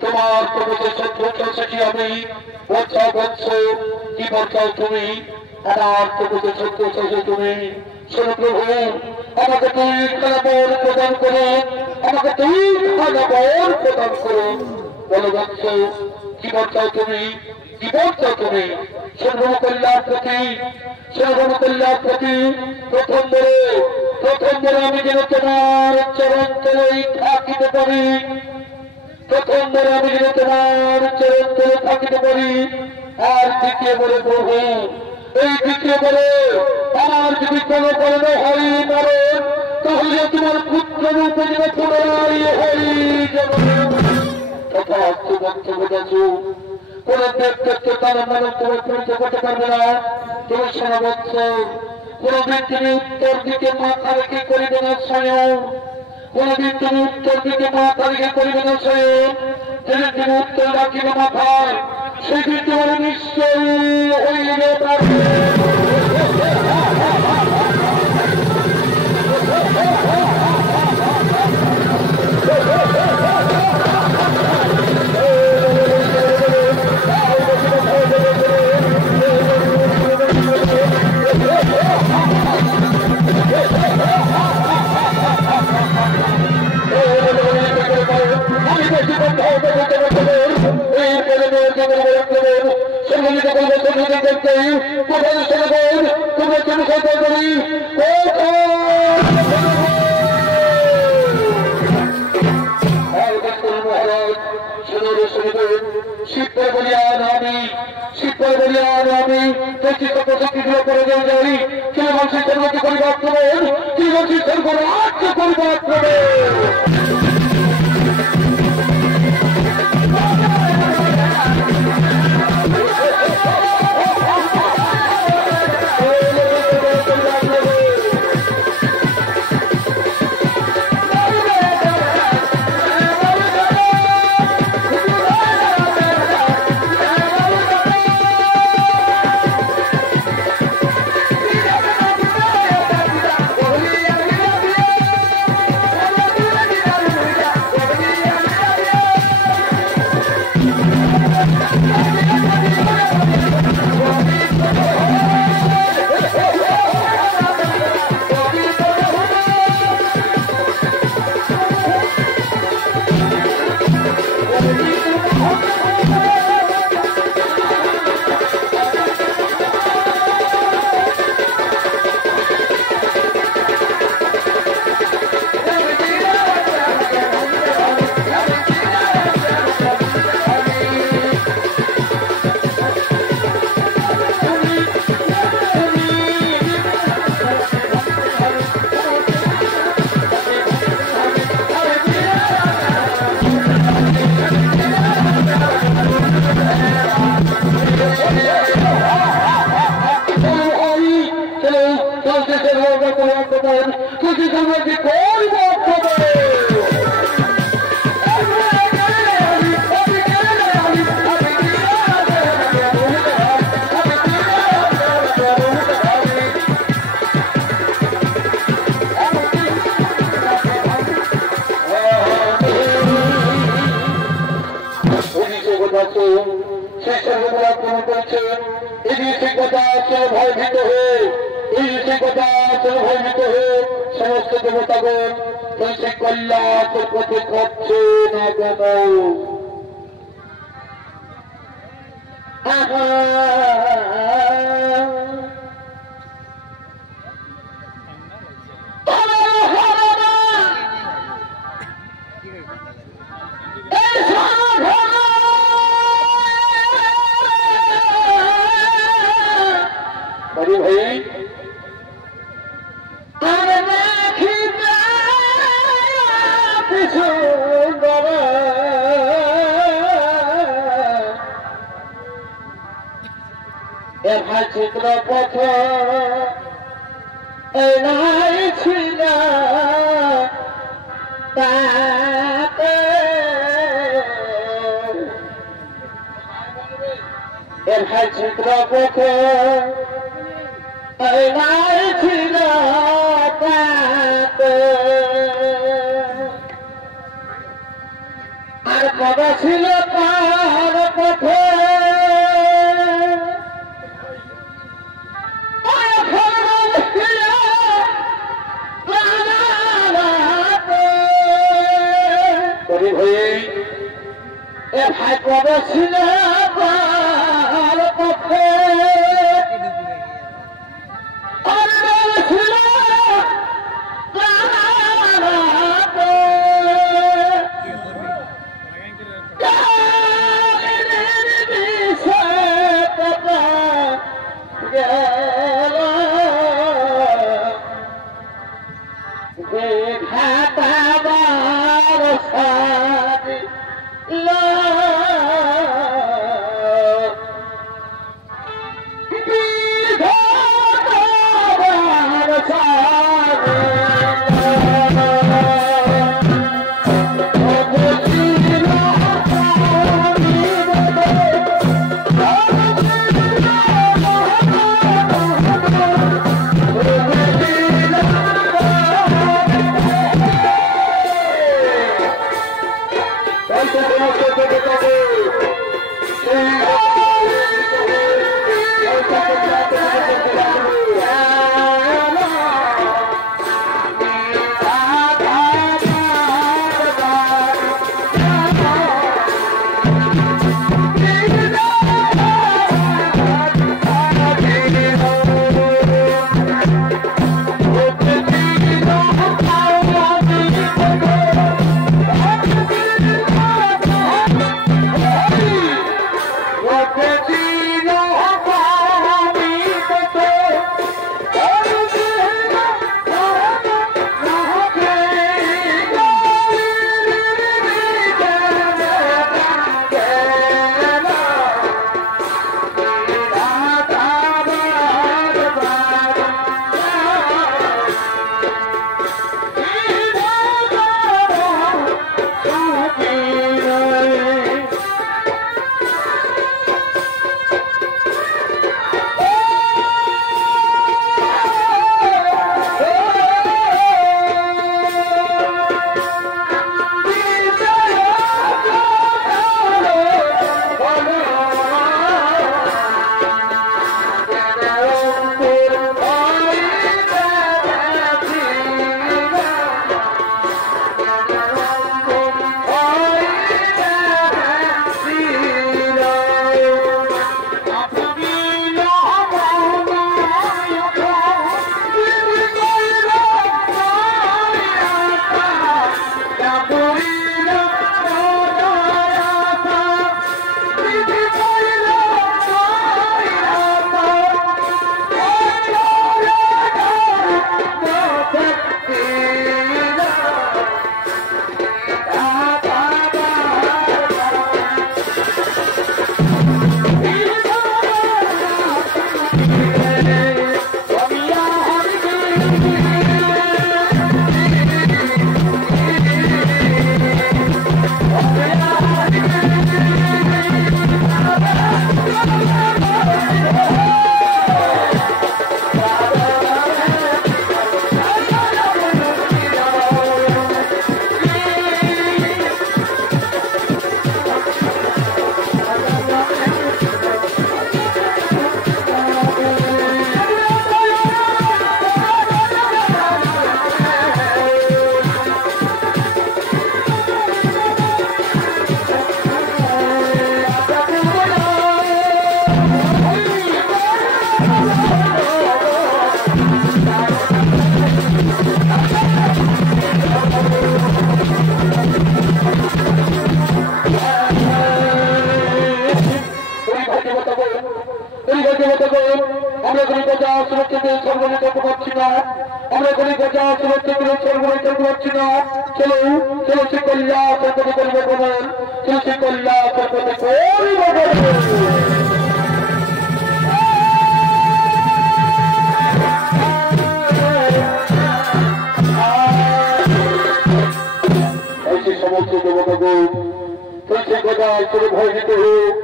তোমার প্রভুকে আমি বলছাও বলছো কি বলছাও তুমি আমার প্রভুকে সত্য চাইছো তুমি। শোনো প্রভু, আমাকে তুই খানাবর প্রদান করো, আমাকে তুই খানাবর প্রদান করো। বলো বলছো কি বলছাও তুমি, কি বলছাও তুমি। সর্বকল্যাণ প্রতি, সর্বকল্যাণ প্রতি প্রথম বলে আমি যেন তোমার চরণ তলেই থাকিতে পারি, প্রথম বলে আমি যেন তোমার চরণ তলে থাকিতে পারি। আর দ্বিতীয় বলে প্রভু, এই দ্বিতীয় বলে আমার যদি কোনো কারণে হই পারে তাহলে তোমার পুত্র রূপে যেন পুনরায় হই যাব। তথা বক্তব্য বলেছ কোন ব্যক্তিত্ব তার মানব তোমার পরিচয় করতে পারবে না। তুমি শোনা বলছ কোনদিন তুমি উত্তর দিকে মাথা রেখে করিবে না স্বয়ং, কোনদিন তুমি উত্তর দিকে মাথা রেখে করিবে না স্বয়ং। যেদিন তুমি উত্তর রাখিবে মাথায় সেদিন তোমার নিশ্চয়ই হইবে পারবে। সমস্ত দেবতাগণ সেই কল্যাণের পথে খাচ্ছে না কেন? ভাই ভাই চিত্র পথ নাই ছিল এর চিত্র পথ নাই ছিল আর কত ছিল তার পথে ভাই কত ছিল তার পথে আমরা কোনো কথা সুরক্ষিত সর্বনিত পাচ্ছি না, আমরা কোনো কথা সুরক্ষিত সর্বনিত পাচ্ছি না। চলো চলো শিকল্লা সর্বতি করবে বলেন, চলো শিকল্লা সর্বতি করবে। জায়গায় করে ভয়ভীত হোক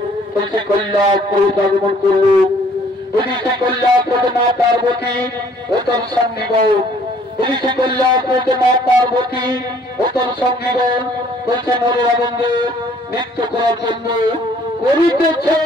সেই কল্যাণ করে আগমন করুক। যদি সে কল্যাণ করতে মা পার্বতী ও তোর সঙ্গীগণ, যদি সে কল্যাণ করতে মা পার্বতী ও তোর সঙ্গীগণ বলছে মনের আনন্দে নৃত্য করার জন্য করিতেছে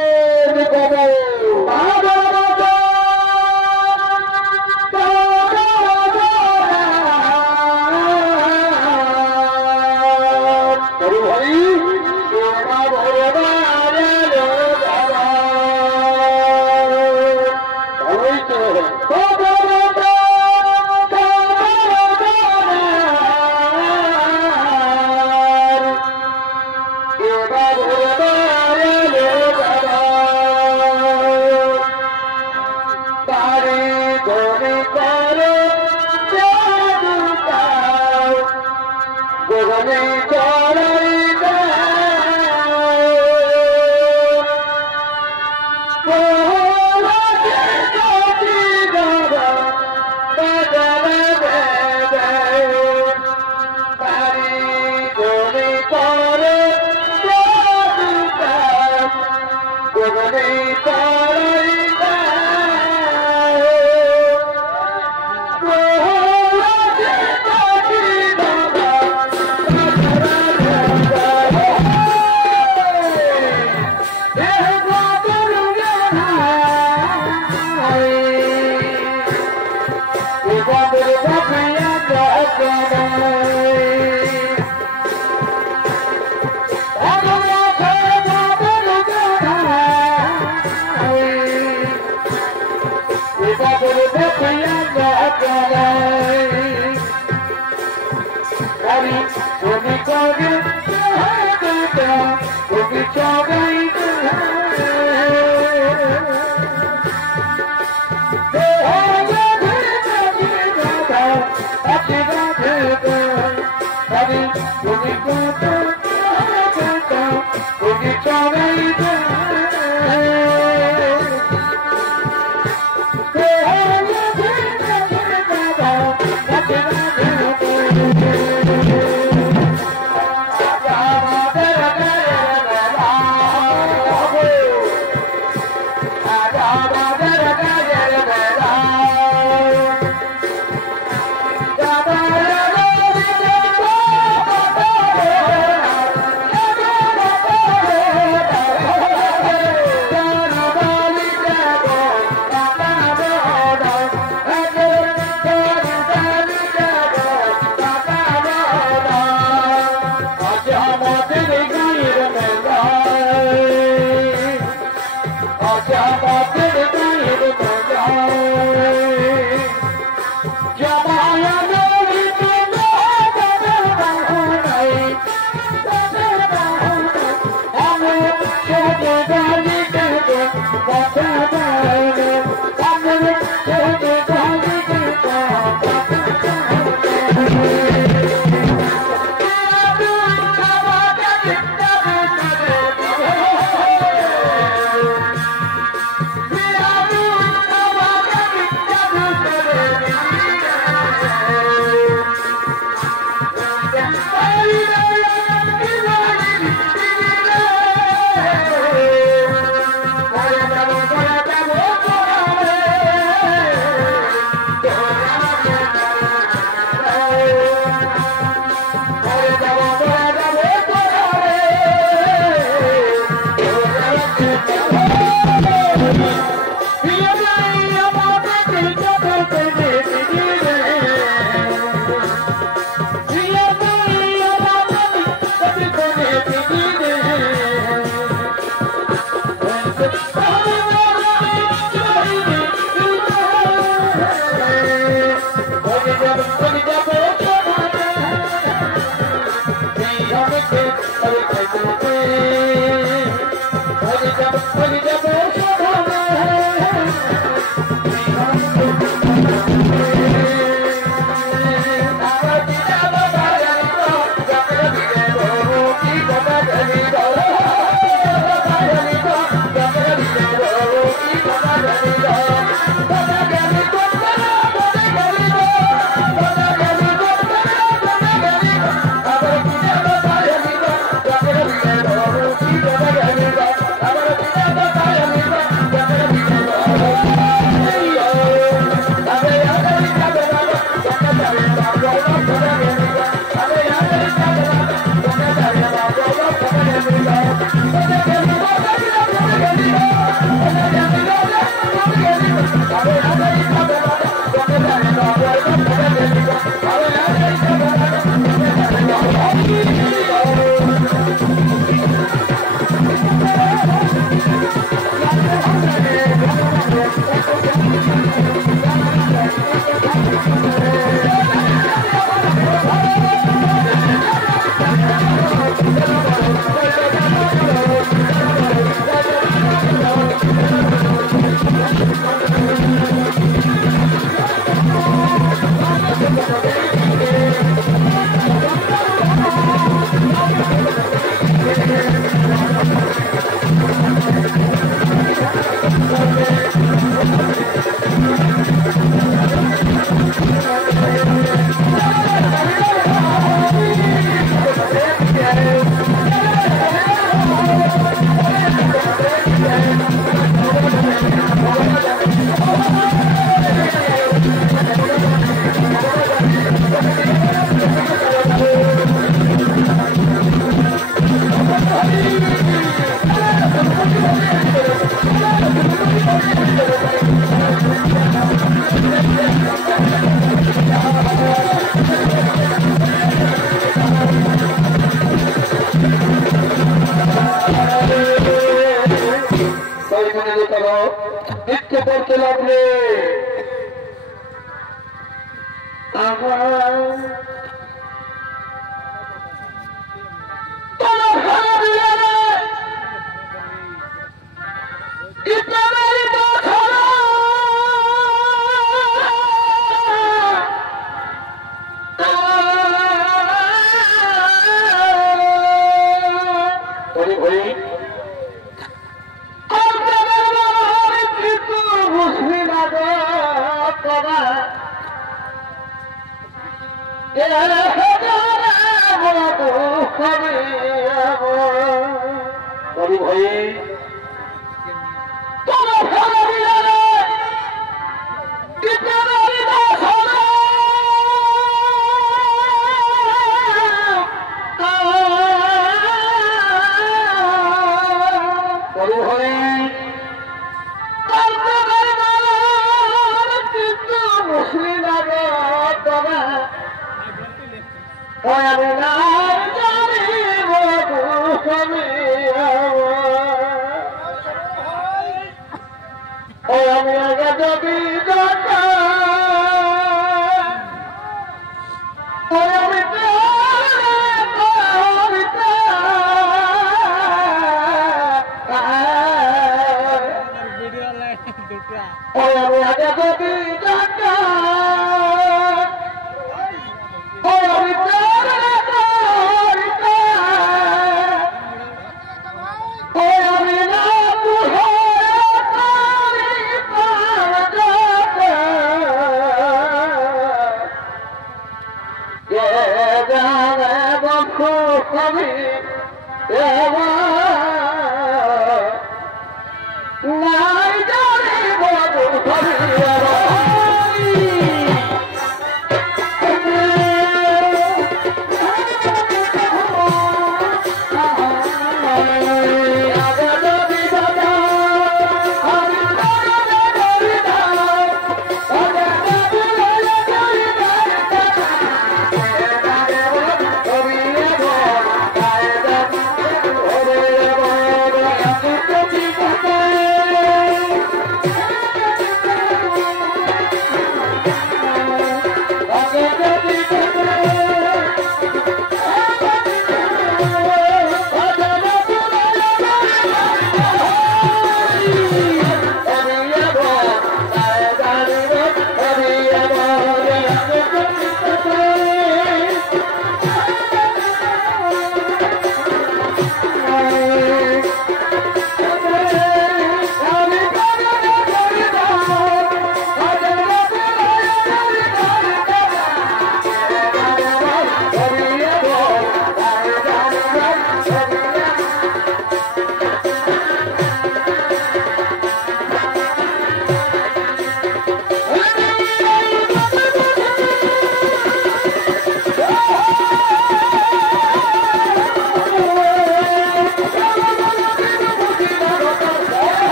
Bye-bye.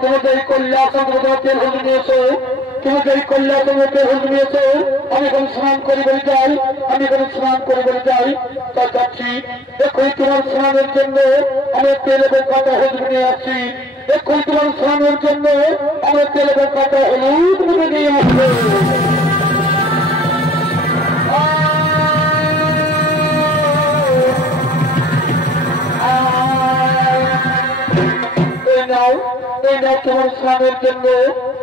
তোমাদের কল্যাণ নিয়েছে তোমাদের কল্যাণ নিয়েছে আমি এখন স্নান করে বলে যাই আমি এখন স্নান করে বলে যাই তা যাচ্ছি এক্ষুনি তোমার স্নানের জন্য আমি তেল এবং কাটা হলুদ নিয়ে আসছি এক্ষুনি তোমার স্নানের জন্য আমি তেল এবং কাটা হলুদ নিয়ে আসবো তোমার স্নানের জন্য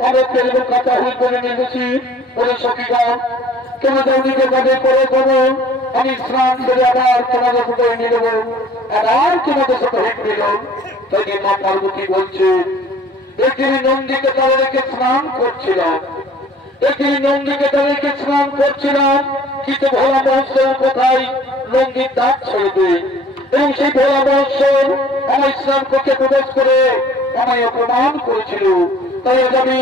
আমি তেল এবং কাটা হলুদ করে নিয়ে গেছি বলে সখীগণ তোমাদের নিজে কাজে করে করো আমি স্নান করে আবার তোমাদের সাথে নিয়ে নেবো আবার তোমাদের সাথে হেঁটে নিল তাই মা পার্বতী বলছে একদিন নন্দীকে তারা রেখে স্নান করছিলাম একদিন নন্দীকে তারা রেখে স্নান করছিলাম কিন্তু ভোলা মহোৎসব কোথায় নন্দীর দাঁত ছেড়ে দেয় এবং সেই ভোলা মহোৎসব আমার স্নান করতে প্রবেশ করে আমায় অপমান করেছিল তাই আমি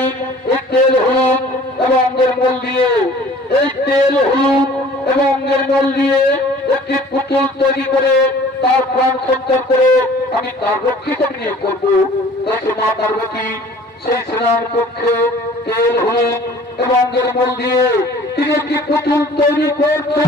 এই তেল হলুদ এবং অঙ্গের মল দিয়ে এই তেল হলুদ এবং অঙ্গের মল দিয়ে একটি পুতুল তৈরি করে তার প্রাণ সঞ্চার করে আমি তার রক্ষিত নিয়োগ করবো। তাই মা পার্বতী সেই স্নান কক্ষে তেল হলুদ এবং অঙ্গের মল দিয়ে তিনি একটি পুতুল তৈরি করছে।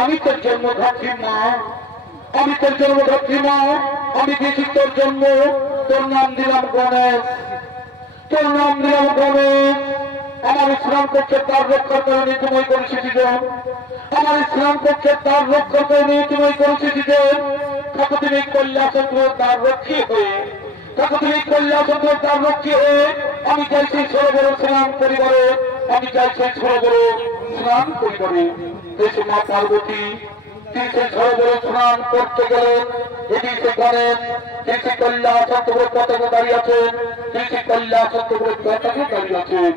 আমি তোর জন্মধাত্রী মা, আমি তোর জন্মধাত্রী মা, আমি দিয়েছি তোর জন্ম, তোর নাম দিলাম গণেশ, তোর নাম দিলাম গণেশ। আমার ইসলাম করছে তার রক্ষা করে নিয়ে তুমি করেছি দিজন, আমার ইসলাম করছে তার রক্ষা করে নিয়ে তুমি করেছি দিজন। থাকো তুমি কল্যাচন্দ্র তার রক্ষী হয়ে, থাকো তুমি কল্যাচন্দ্র তার রক্ষী হয়ে। আমি চাইছি সরোবর স্নান পরিবারে, আমি চাইছি সরোবর স্নান পরিবারে। দেশে মা পার্বতী তিনি সেই সরোবরে স্নান করতে গেলেন। এটি সে গণেশ তিনি সেই কল্যাচন্দ্রের পতাকা দাঁড়িয়ে আছেন, তিনি সেই কল্যাচন্দ্রের পতাকা দাঁড়িয়ে আছেন।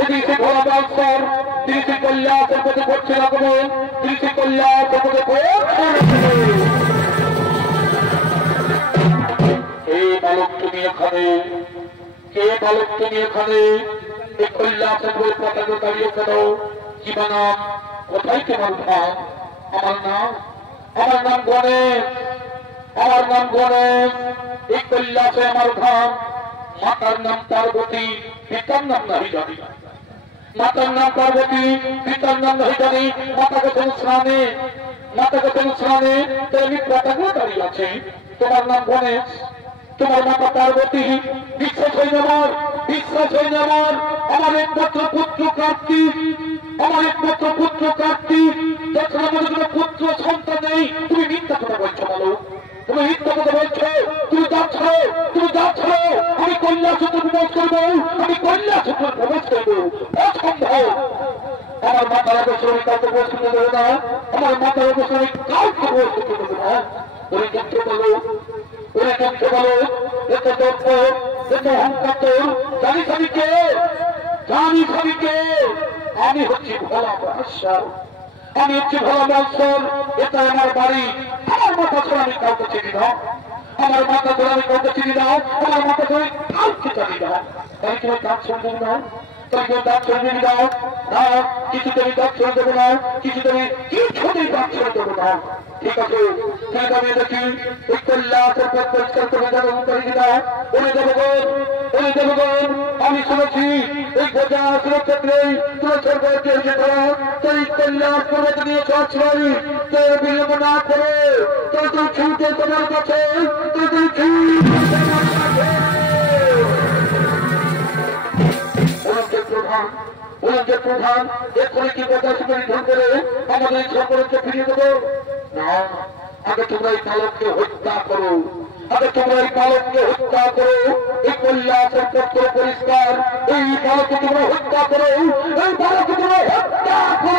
এটি সে ঘোড়া বালসর তিনি সেই কল্যাচন্দ্রকে করছে রাখবেন, তিনি সেই কল্যাচন্দ্রকে কে বালক তুমি এখানে, কে বালক তুমি এখানে, এই কল্যাচন্দ্রের পতাকা দাঁড়িয়ে কেন? কি নাম, কোথায় তোমার ধাম? আমার নাম, আমার নাম গণেশ, আমার নাম গণেশ। এই কৈলাসে আমার ধাম। মাতার নাম পার্বতী, পিতার নাম নাহি জানি, মাতার নাম পার্বতী, পিতার নাম নাহি জানি। মাতা গেছেন স্নানে, মাতা গেছেন স্নানে, তেমনি পতাকা দাঁড়িয়ে আছে। তোমার নাম গণেশ, তোমার মাতা পার্বতী। বিশ্বাস হয়ে আমার, বিশ্বাস হয়ে আমার। আমার একমাত্র পুত্র কার্তিক, আমার একমাত্র পুত্র কার্তিক। যখন আমাদের কোনো পুত্র সন্তান নেই, তুমি মিথ্যা কথা বলছো বলো, তুমি মিথ্যা কথা বলছো, তুমি যাচ্ছ, তুমি যাচ্ছ। আমি কন্যাসূত্র প্রবেশ করবো, আমি কন্যাসূত্র প্রবেশ করবো, অসম্ভব। আমার মাতার অবসরে কাউকে প্রবেশ করতে দেবো না, আমার মাতার অবসরে কাউকে প্রবেশ করতে দেবো না। ওই যন্ত্র বলো, ওই যন্ত্র বলো, এত দর্প, এত অহংকার, জানিস আমি কে, জানিস আমি কে? আমি হচ্ছি ভোলা মহেশ্বর, আমি হচ্ছি ভোলা মহেশ্বর। এটা আমার বাড়ি, আমার মাথা ধরে আমি কাউকে চিনি না, আমার মাথা ধরে আমি কাউকে চিনি না, আমার মাথা ধরে কাউকে জানি না। তাই তুমি কাজ শুনবেন না, তাই কেউ কাজ শুনবেন না, না কিছু তুমি কাজ ছেড়ে দেবো না, কিছু তুমি কিছুতেই কাজ ছেড়ে দেবো না। ঠিক আছে, ঠিক আমি দেখি এই কল্যাণের পথ পরিষ্কার করে দেবো না। উনি দেবগণ, উনি দেবগণ, আমি শুনেছি এই গোজা সুরক্ষিত নেই, সুরক্ষার বয়সে এসে ধরা সেই কল্যাণ পর্বত নিয়ে চলছিলাম। তো বিলম্ব না করে তুই ছুটে তোমার কাছে, তুই ছুটে তোমার কাছে। রাজ্যের প্রধান এক্ষুনি কি কথা নির্ধারণ করে আমাদের সকলকে ফিরিয়ে দেবো না। আগে তোমরা এই পালককে হত্যা করো, আগে তোমরা এই পালককে হত্যা করো, এই কল্যাণ সম্পদ করো পরিষ্কার, এই পালককে তোমরা হত্যা করো, এই পালককে তোমরা হত্যা করো।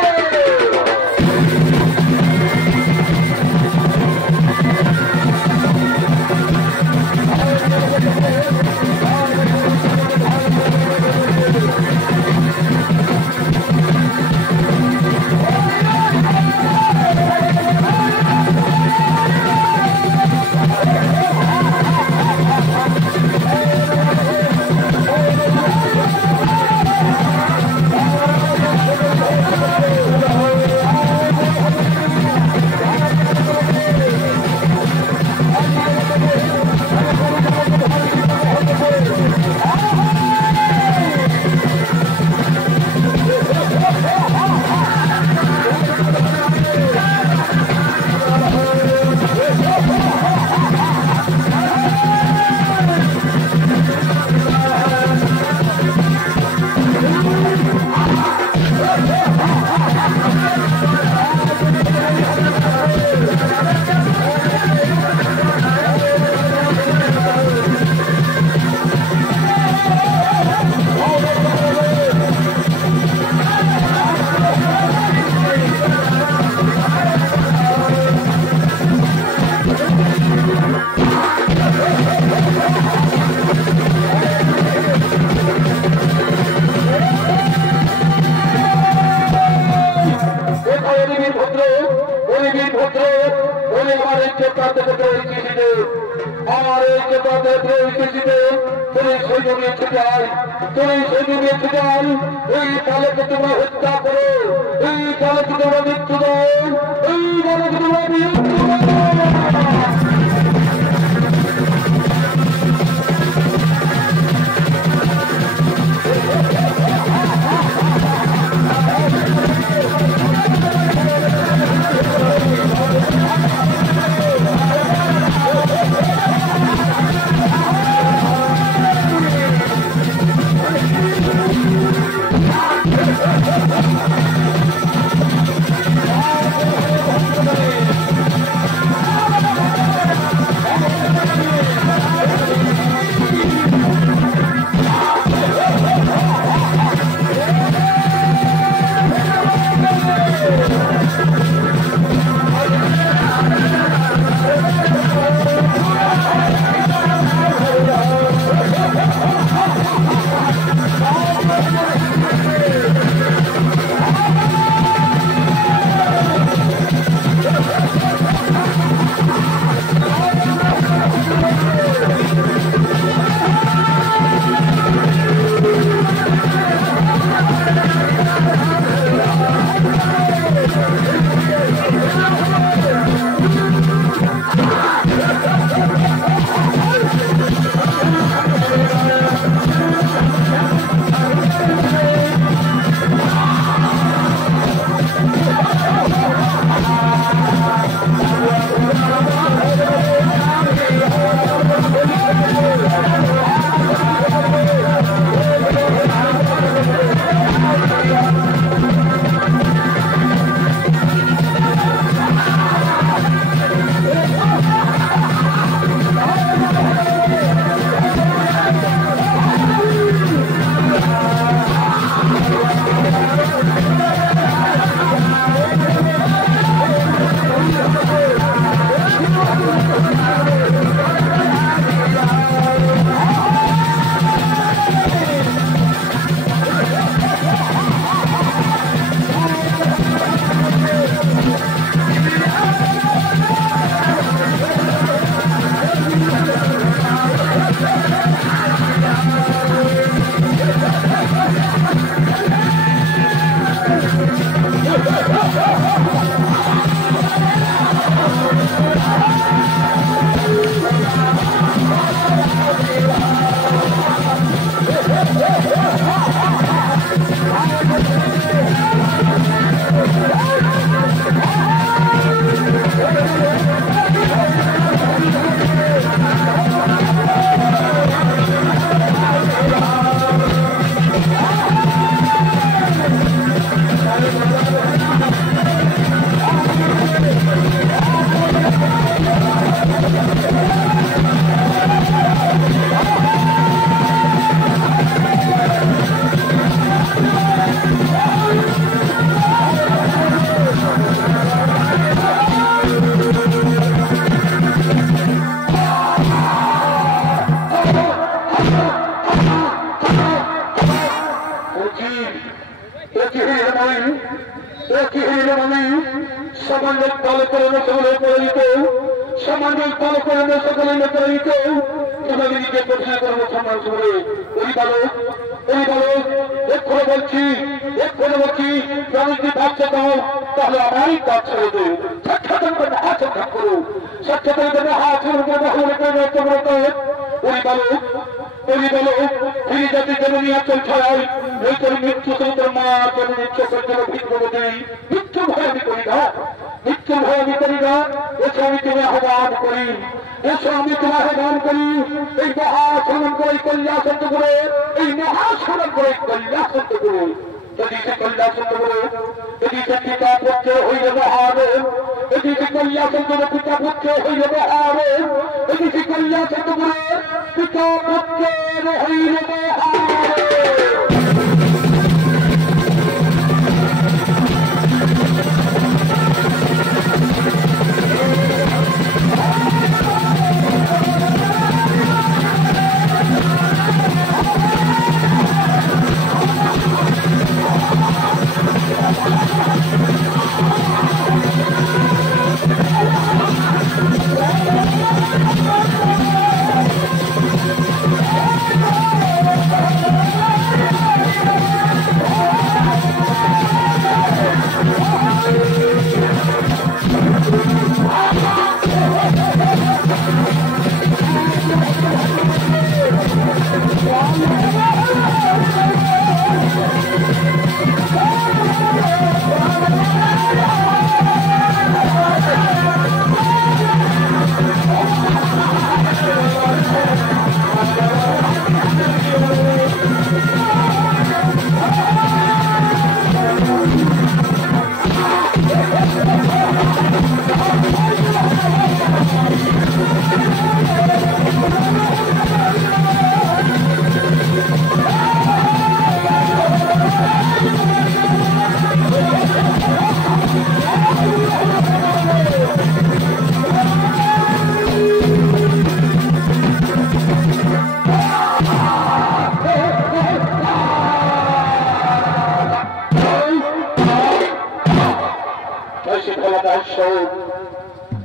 হত্যা করো, এই পালককে তোমরা মৃত্যু দাও, এই পালককে তোমরা মৃত্যু সমাজের দল করে সকলে পরিচিত, সমাজের দল করে সকলে পরিচিত, তোমাকে নিজে প্রশ্ন করবো সম্মান করে অভিভাবক এক্ষণে বলছি আমি যদি ভাবছে দাও তাহলে আমারই কাজ ছেড়ে দে, সাক্ষাৎ করবে হাত সাক্ষাৎ করো, সাক্ষাৎ করবে হাত ছেড়ে করবে অভিভাবক ফিরে যাতে জননী আচল ছড়াই ওই তোর মৃত্যু তোর মা জননী চোখের জন্য ভিক্ষুক দেই, মৃত্যুর ভয় আমি করি না, মৃত্যুর ভয় আমি করি না, এসে আমি তোমার আহ্বান করি, এসে আমি তোমার আহ্বান করি, এই মহাস্মরণ করে কল্যাণ করে, এই মহাস্মরণ করে কল্যাণ করে, যদি সে কল্যাণ করে, যদি সে পিতা পুত্র হইলে মহারে, যদি সে কল্যাণ করে পিতা পুত্র হইলে মহারে, যদি সে কল্যাণ করে পিতা পুত্রের হইলে মহারে।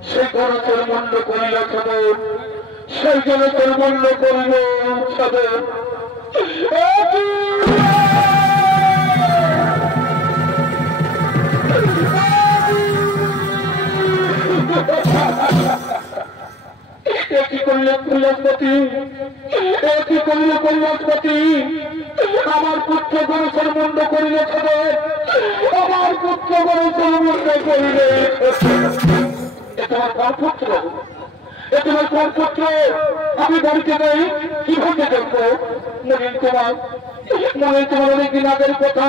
সেই গণতের মূল্য করিল সদর, সেই গণতের মূল্য করিল সদর। একই করল কৈলাসপতি, একই করল কৈলাসপতি, আমার পুত্র গণেশের মূল্য করিল সদর, আমার পুত্র গণেশের মূল্য করিল। তোমার কোন পুত্র, তোমার কোন পুত্র? আমি বাড়িতে নেই, কিভাবে দেখবো? মনে তোমার অনেকদিন আগের কথা,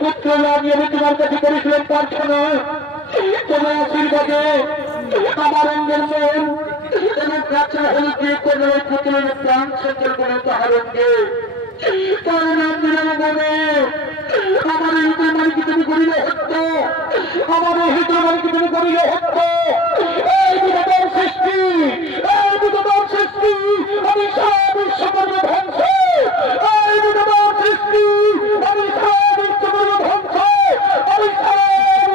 পুত্র আমি তোমার কাছে করেছিলাম প্রার্থনা, তোমার আশীর্বাদে আমার অঙ্গের মন এবং কাছে হল দিয়ে কোনো পুত্রের প্রাণ সঞ্চল করে তাহার অঙ্গে তার নাম দিলাম মনে। আমার এই হৃদয় মালিকে তুমি করিলে হত্যা, আমার এই হৃদয় মালিকে তুমি করিলে হত্যা। এই বিধাতার সৃষ্টি, এই বিধাতার সৃষ্টি, আমি সারা বিশ্ব করবো ধ্বংস। এই বিধাতার সৃষ্টি, আমি সারা বিশ্ব করবো ধ্বংস, আমি সারা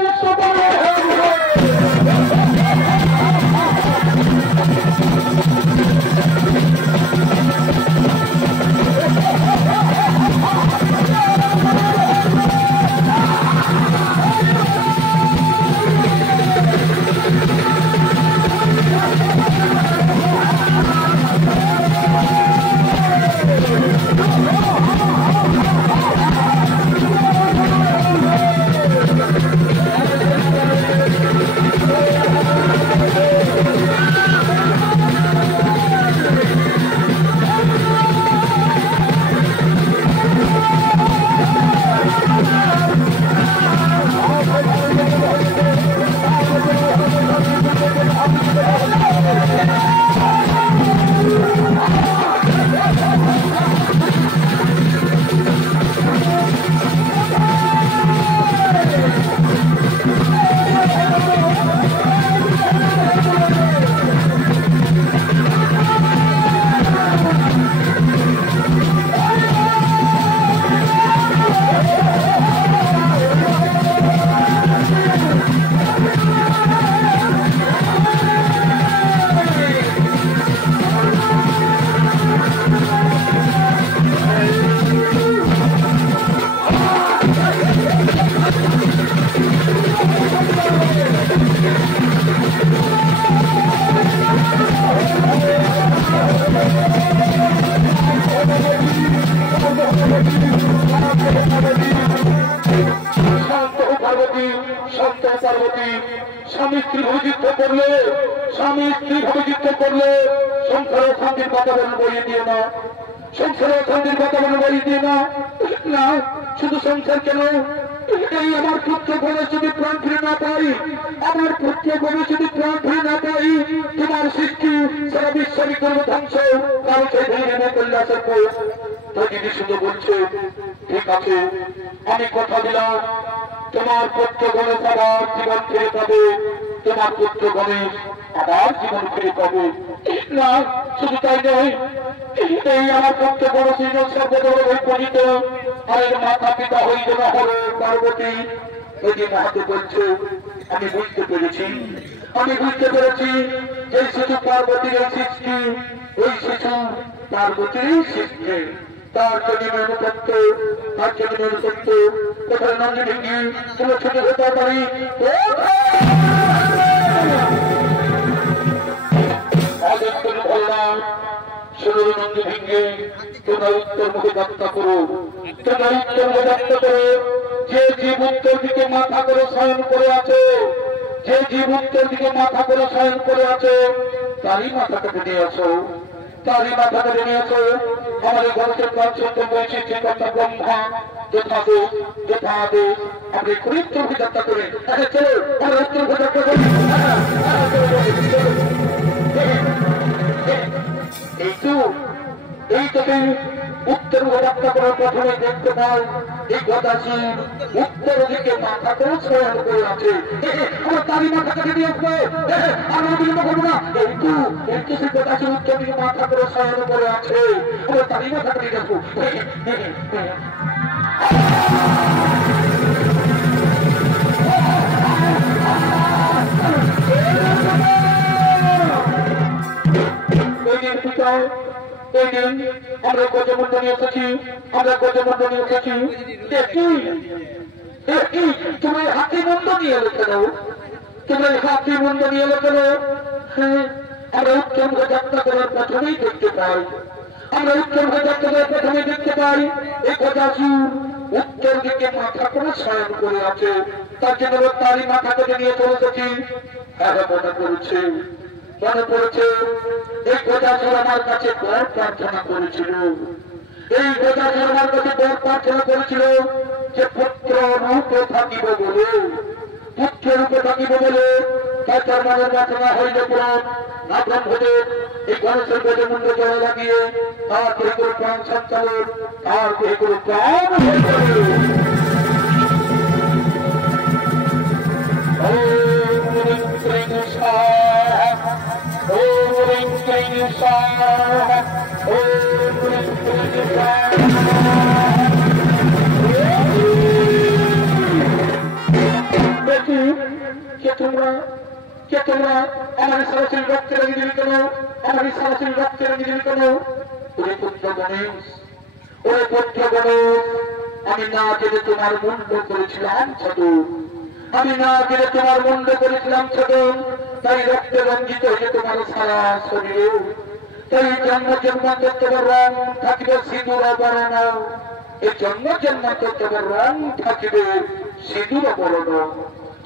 বিশ্ব করবো ধ্বংস। পার্বতী শান্ত পার্বতী স্বামী স্ত্রী ভাবে যুদ্ধ করলে স্বামী স্ত্রী ভাবে যুদ্ধ করলে সংসারের শান্তির বাতাবরণ বইয়ে দিয়ে না সংসারের শান্তির বাতাবরণ বইয়ে দিয়ে না না শুধু সংসার কেন এই আমার পুত্র গণে যদি প্রাণ ফিরে না পাই আমার পুত্র গণে যদি প্রাণ ফিরে না পাই তোমার সৃষ্টি সারা বিশ্বরই করবো ধ্বংস কারো সেই ভেঙে করলে তো যদি শুধু বলছে ঠিক আছে আমি কথা দিলাম তোমার পুত্র গণেশ আবার জীবন ফিরে পাবে তোমার পুত্র গণেশ আবার জীবন ফিরে পাবে না শুধু তাই নয় এই আমার পুত্র গণেশ সর্বদল পরিচিত আর এর মাতা পিতা হইতে না হলো পার্বতী এই যে মহাদেব বলছে আমি বুঝতে পেরেছি যে শিশু পার্বতীর এই সৃষ্টি ওই শিশু পার্বতীর সৃষ্টি তার জন্য অনুতপ্ত কোথায় নন্দী কোনো ছোট হতে পারি বললাম ষোলো নন্দী ভেঙে তোমরা উত্তর মুখে যাত্রা করো যে জীব উত্তর দিকে মাথা করে শয়ন করে আছে তারই মাথা কেটে নিয়ে আসো আমাদের গণেশের প্রাণ সত্য বৈশিষ্ট্য কথা ব্রহ্মা যথাদেশ আপনি উত্তর মুখে যাত্রা করেন চলো আমরা উত্তর মুখে যাত্রা করি এই তো উত্তর মুখে যাত্রা করার প্রথমে দেখতে পাই এই গদাসী উত্তর দিকে মাথা করে শয়ন করে আছে আমরা তারই মাথা কেটে নিয়ে আসবো আমরা বিলম্ব করবো না এই তো সেই গদাসী উত্তর দিকে মাথা করে শয়ন করে আছে আমরা তারই মাথা কেটে নিয়ে আসবো আমরা গজমুন্ড নিয়ে এসেছি তুমি হাতি মুন্ড নিয়ে এলো কেন আমরা উত্তম যাত্রা করার প্রথমেই দেখতে পাই এই গজাসু উত্তর দিকে মাথা করে শয়ন করে আছে তার জন্য তারই মাথা কেটে নিয়ে চলে এসেছি মনে পড়েছে এই গজাসুর আমার কাছে বর প্রার্থনা করেছিল যে পুত্র রূপে থাকিব বলে তার মনের বাসনা হইলে পুরাণ না ব্রহ্মদেব এই গণেশের গজে মুন্ডে জল লাগিয়ে তার দেহে করে প্রাণ সঞ্চালন তার দেহে করে প্রাণ তোমরা আমার সরাসরি রক্তে লাগিয়ে দিবি কেন ওরে পুত্র গণেশ আমি না জেনে তোমার মুন্ড করেছিলাম ছোট তাই রক্তে রঞ্জিত হয়ে তোমার সারা শরীরে তাই জন্মান্তর তোমার রং থাকিবে সিঁদুর অবরণ এই জন্মান্তর তোমার রং থাকিবে সিঁদুর অবরণ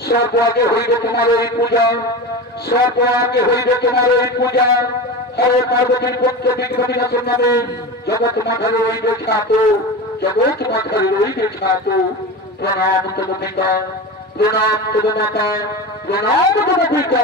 সর্ব আগে হইবে তোমার এই পূজা হরে পার্বতীর পুত্র বিঘ্নবিনাশের নামে জগৎ মাথারে রইবে খ্যাত প্রণাম তব পিতা প্রণাম তব মাতা প্রণাম তব পিতা